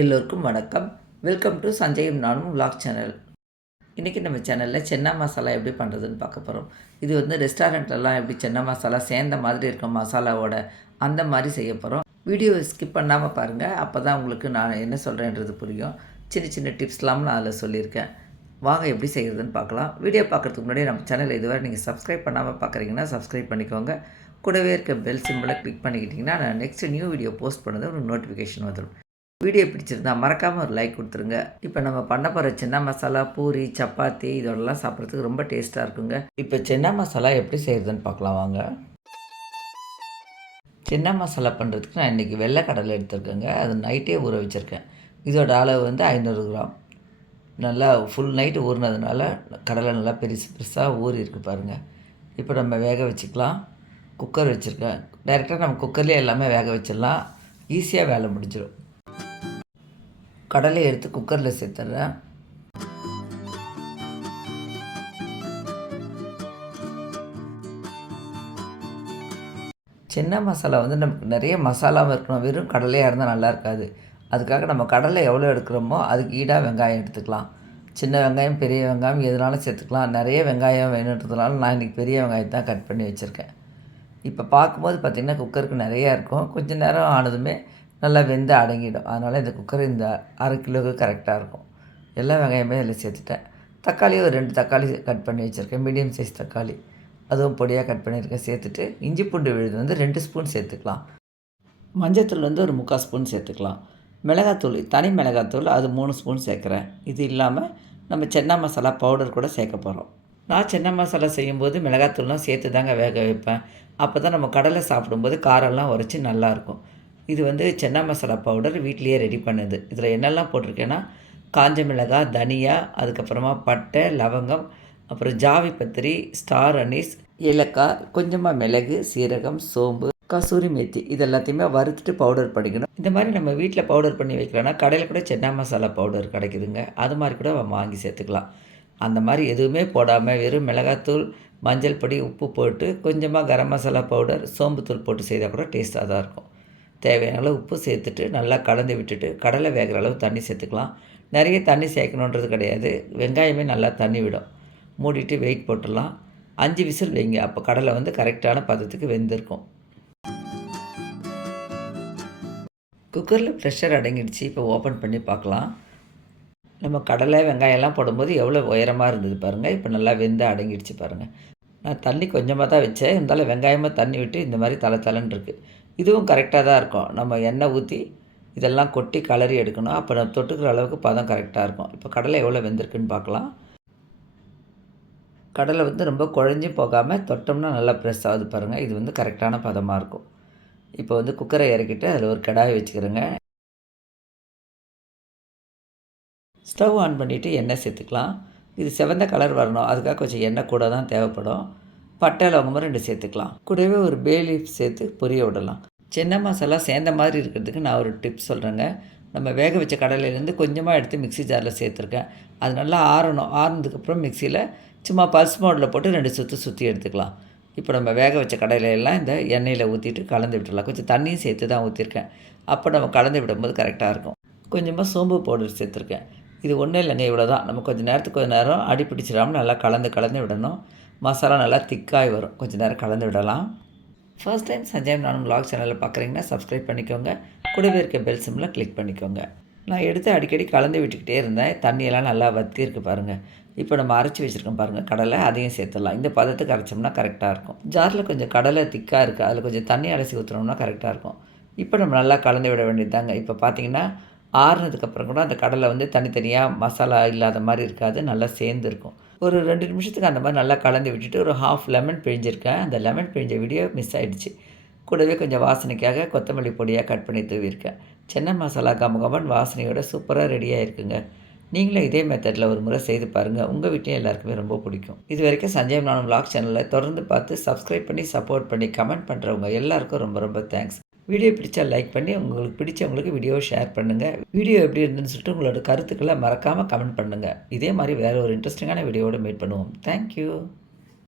எல்லோருக்கும் வணக்கம். Welcome to சஞ்சயும் நானும் விலாக் சேனல். இன்றைக்கி நம்ம சேனலில் சென்னா மசாலா எப்படி பண்ணுறதுன்னு பார்க்க போகிறோம். இது வந்து ரெஸ்டாரண்ட்லலாம் எப்படி சென்னா மசாலா சேர்ந்த மாதிரி இருக்கும் மசாலாவோட, அந்த மாதிரி செய்ய போகிறோம். வீடியோவை ஸ்கிப் பண்ணாமல் பாருங்கள், அப்போ தான் உங்களுக்கு நான் என்ன சொல்கிறேன்றது புரியும். சின்ன சின்ன டிப்ஸ்லாம் நான் அதில் சொல்லியிருக்கேன். வாங்க எப்படி செய்கிறதுன்னு பார்க்கலாம். வீடியோ பார்க்குறதுக்கு முன்னாடி நம்ம சேனல் இதுவரை நீங்கள் சப்ஸ்கிரைப் பண்ணாமல் பார்க்குறீங்கன்னா சப்ஸ்கிரைப் பண்ணிக்கோங்க. கூடவே இருக்க பெல் சிம்பிளை கிளிக் பண்ணிக்கிட்டிங்கன்னா நான் நெக்ஸ்ட் நியூ வீடியோ போஸ்ட் பண்ணது ஒரு நோட்டிஃபிகேஷன் வந்துடும். வீடியோ பிடிச்சிருந்தா மறக்காமல் ஒரு லைக் கொடுத்துருங்க. இப்போ நம்ம பண்ண போகிற சென்னா மசாலா பூரி, சப்பாத்தி இதோடலாம் சாப்பிட்றதுக்கு ரொம்ப டேஸ்ட்டாக இருக்குங்க. இப்போ சென்னா மசாலா எப்படி செய்கிறதுன்னு பார்க்கலாம் வாங்க. சென்னா மசாலா பண்ணுறதுக்கு நான் இன்றைக்கி வெள்ளை கடலை எடுத்துருக்கேங்க. அது நைட்டே ஊற வச்சுருக்கேன். இதோட அளவு வந்து 500 கிராம். நல்லா ஃபுல் நைட்டு ஊறினதுனால கடலை நல்லா பெருசாக ஊறி இருக்குது பாருங்கள். இப்போ நம்ம வேக வச்சுக்கலாம். குக்கர் வச்சுருக்கேன். டைரெக்டாக நம்ம குக்கர்லேயே எல்லாமே வேக வச்சிடலாம். ஈஸியாக வேலை முடிஞ்சிடும். கடலை எடுத்து குக்கரில் சேர்த்துட்றேன். சென்னா மசாலா வந்து நமக்கு நிறைய மசாலாவும் இருக்கணும். வெறும் கடலையாக இருந்தால் நல்லா இருக்காது. அதுக்காக நம்ம கடலை எவ்வளோ எடுக்கிறோமோ அதுக்கு ஈடாக வெங்காயம் எடுத்துக்கலாம். சின்ன வெங்காயம், பெரிய வெங்காயம் எதுனாலும் சேர்த்துக்கலாம். நிறைய வெங்காயம் வேணுன்றதுனால நான் இன்றைக்கி பெரிய வெங்காயம் தான் கட் பண்ணி வச்சுருக்கேன். இப்போ பார்க்கும்போது பார்த்திங்கன்னா குக்கருக்கு நிறையா இருக்கும். கொஞ்சம் நேரம் ஆனதுமே நல்லா வெந்து அடங்கிடும். அதனால் இந்த குக்கர் இந்த 1/2 கிலோவுக்கு கரெக்டாக இருக்கும். எல்லா வெங்காயமே அதில் சேர்த்துட்டேன். தக்காளி ஒரு 2 தக்காளி கட் பண்ணி வச்சுருக்கேன். மீடியம் சைஸ் தக்காளி, அதுவும் பொடியாக கட் பண்ணியிருக்கேன். சேர்த்துட்டு இஞ்சி பூண்டு விழுது வந்து 2 ஸ்பூன் சேர்த்துக்கலாம். மஞ்சத்தூள் வந்து ஒரு 3/4 ஸ்பூன் சேர்த்துக்கலாம். மிளகாத்தூள், தனி மிளகாத்தூள் அது 3 ஸ்பூன் சேர்க்குறேன். இது இல்லாமல் நம்ம சென்னா மசாலா பவுடர் கூட சேர்க்க போகிறோம். நான் சென்னா மசாலா செய்யும்போது மிளகாத்தூள்லாம் சேர்த்து தாங்க வேக வைப்பேன். அப்போ தான் நம்ம கடலை சாப்பிடும்போது காரெல்லாம் உரைச்சி நல்லாயிருக்கும். இது வந்து சென்னா மசாலா பவுடர் வீட்லேயே ரெடி பண்ணுது. இதில் என்னெல்லாம் போட்டிருக்கேன்னா காஞ்ச மிளகாய், தனியா, அதுக்கப்புறமா பட்டை, லவங்கம், அப்புறம் ஜாவி பத்திரி, ஸ்டார் அனீஸ், ஏலக்காய், கொஞ்சமாக மிளகு, சீரகம், சோம்பு, கசூரி மேத்தி இது எல்லாத்தையுமே வறுத்துட்டு பவுடர் பண்ணிக்கணும். இந்த மாதிரி நம்ம வீட்டில் பவுடர் பண்ணி வைக்கலாம்னா கடையில் கூட சென்னா மசாலா பவுடர் கிடைக்குதுங்க. அது மாதிரி கூட வாங்கி சேர்த்துக்கலாம். அந்த மாதிரி எதுவுமே போடாமல் வெறும் மிளகாத்தூள், மஞ்சள் பொடி, உப்பு போட்டு கொஞ்சமாக கரம் மசாலா பவுடர், சோம்புத்தூள் போட்டு செய்தால் கூட டேஸ்ட்டாக தான் இருக்கும். தேவையான அளவு உப்பு சேர்த்துட்டு நல்லா கலந்து விட்டுட்டு கடலை வேகிற அளவு தண்ணி சேர்த்துக்கலாம். நிறைய தண்ணி சேர்க்கணுன்றது கிடையாது. வெங்காயமே நல்லா தண்ணி விடும். மூடிட்டு வெயிட் போட்டுடலாம். 5 விசில் வைங்க. அப்போ கடலை வந்து கரெக்டான பதத்துக்கு வெந்திருக்கும். குக்கரில் ப்ரெஷர் அடங்கிடுச்சு. இப்போ ஓப்பன் பண்ணி பார்க்கலாம். நம்ம கடலை, வெங்காயம்லாம் போடும்போது எவ்வளோ உயரமாக இருந்தது பாருங்கள். இப்போ நல்லா வெந்து அடங்கிடுச்சு பாருங்கள். நான் தண்ணி கொஞ்சமாக தான் வச்சேன். இருந்தாலும் வெங்காயமாக தண்ணி விட்டு இந்த மாதிரி தலை இருக்குது. இதுவும் கரெக்டாக தான் இருக்கும். நம்ம எண்ணெய் ஊற்றி இதெல்லாம் கொட்டி கலரி எடுக்கணும். அப்போ நம்ம தொட்டுக்கிற அளவுக்கு பதம் கரெக்டாக இருக்கும். இப்போ கடலை எவ்வளோ வெந்திருக்குன்னு பார்க்கலாம். கடலை வந்து ரொம்ப குழஞ்சும் போகாமல் தொட்டோம்னா நல்லா ப்ரெஸ் ஆகுது பாருங்கள். இது வந்து கரெக்டான பதமாக இருக்கும். இப்போ வந்து குக்கரை இறக்கிட்டு அதில் ஒரு கடாயை வச்சுக்கிறேங்க. ஸ்டவ் ஆன் பண்ணிவிட்டு எண்ணெய் சேர்த்துக்கலாம். இது செவந்த கலர் வரணும். அதுக்காக கொஞ்சம் எண்ணெய் கூட தான் தேவைப்படும். பட்டை, லவங்கமும் 2 சேர்த்துக்கலாம். கூடவே ஒரு பே லீஃப் சேர்த்து பொரிய விடலாம். சென்னா மசாலா சேர்ந்த மாதிரி இருக்கிறதுக்கு நான் ஒரு டிப்ஸ் சொல்கிறேங்க. நம்ம வேக வச்ச கடலையிலேருந்து கொஞ்சமாக எடுத்து மிக்ஸி ஜாரில் சேர்த்துருக்கேன். அது நல்லா ஆறணும். ஆறுனதுக்கப்புறம் மிக்சியில் சும்மா பல்ஸ் மோடில் போட்டு 2 சுற்றி எடுத்துக்கலாம். இப்போ நம்ம வேக வச்ச கடலையெல்லாம் இந்த எண்ணெயில் ஊற்றிட்டு கலந்து விட்டுடலாம். கொஞ்சம் தண்ணியும் சேர்த்து தான் ஊற்றிருக்கேன். அப்போ நம்ம கலந்து விடும்போது கரெக்டாக இருக்கும். கொஞ்சமாக சோம்பு பவுடர் சேர்த்துருக்கேன். இது ஒன்றும் இல்லைங்க, இவ்வளோ தான். நம்ம கொஞ்சம் நேரம் அடி பிடிச்சிடாமல் நல்லா கலந்து விடணும். மசாலா நல்லா திக்காகி வரும். கொஞ்சம் நேரம் கலந்து விடலாம். ஃபர்ஸ்ட் டைம் சஞ்சய் நானும் விலாக் சேனலில் பார்க்குறீங்கன்னா சப்ஸ்கிரைப் பண்ணிக்கோங்க. கூடவே இருக்க பெல் சிம்பிளை கிளிக் பண்ணிக்கோங்க. நான் எடுத்து அடிக்கடி கலந்து விட்டுக்கிட்டே இருந்தேன். தண்ணியெல்லாம் நல்லா வற்றி இருக்குது பாருங்கள். இப்போ நம்ம அரைச்சி வச்சுருக்கோம் பாருங்கள் கடலை, அதையும் சேர்த்துடலாம். இந்த பதத்துக்கு அரைச்சோம்னா கரெக்டாக இருக்கும். ஜாரில் கொஞ்சம் கடலை திக்காக இருக்குது. அதில் கொஞ்சம் தண்ணி அலசி ஊற்றுனோம்னா கரெக்டாக இருக்கும். இப்போ நம்ம நல்லா கலந்து விட வேண்டியது தாங்க. இப்போ பார்த்திங்கன்னா ஆறுனதுக்கப்புறம் கூட அந்த கடலை வந்து தனித்தனியாக மசாலா இல்லாத மாதிரி இருக்காது, நல்லா சேர்ந்துருக்கும். ஒரு 2 நிமிஷத்துக்கு அந்த மாதிரி நல்லா கலந்து விட்டுட்டு ஒரு ஹாஃப் லெமன் பிழிஞ்சிருக்கேன். அந்த லெமன் பிழிஞ்ச வீடியோ மிஸ் ஆகிடுச்சு. கூடவே கொஞ்சம் வாசனைக்காக கொத்தமல்லி பொடியாக கட் பண்ணி தூவிருக்கேன். சென்னா மசாலா கமகமன் வாசனையோட சூப்பராக ரெடியாக இருக்குங்க. நீங்களும் இதே மெத்தடில் ஒரு முறை செய்து பாருங்கள். உங்கள் வீட்டையும் எல்லாருக்குமே ரொம்ப பிடிக்கும். இது வரைக்கும் சஞ்சய் நானும் விலாக் சேனலில் தொடர்ந்து பார்த்து சப்ஸ்கிரைப் பண்ணி சப்போர்ட் பண்ணி கமெண்ட் பண்ணுறவங்க எல்லாருக்கும் ரொம்ப ரொம்ப தேங்க்ஸ். வீடியோ பிடிச்சா லைக் பண்ணி உங்களுக்கு பிடிச்சவங்களுக்கு வீடியோவை ஷேர் பண்ணுங்கள். வீடியோ எப்படி இருந்துன்னு சொல்லிட்டு உங்களோட கருத்துக்களை மறக்காமல் கமெண்ட் பண்ணுங்கள். இதே மாதிரி வேறு ஒரு இன்ட்ரெஸ்டிங்கான வீடியோவோடு மீட் பண்ணுவோம். தேங்க்யூ.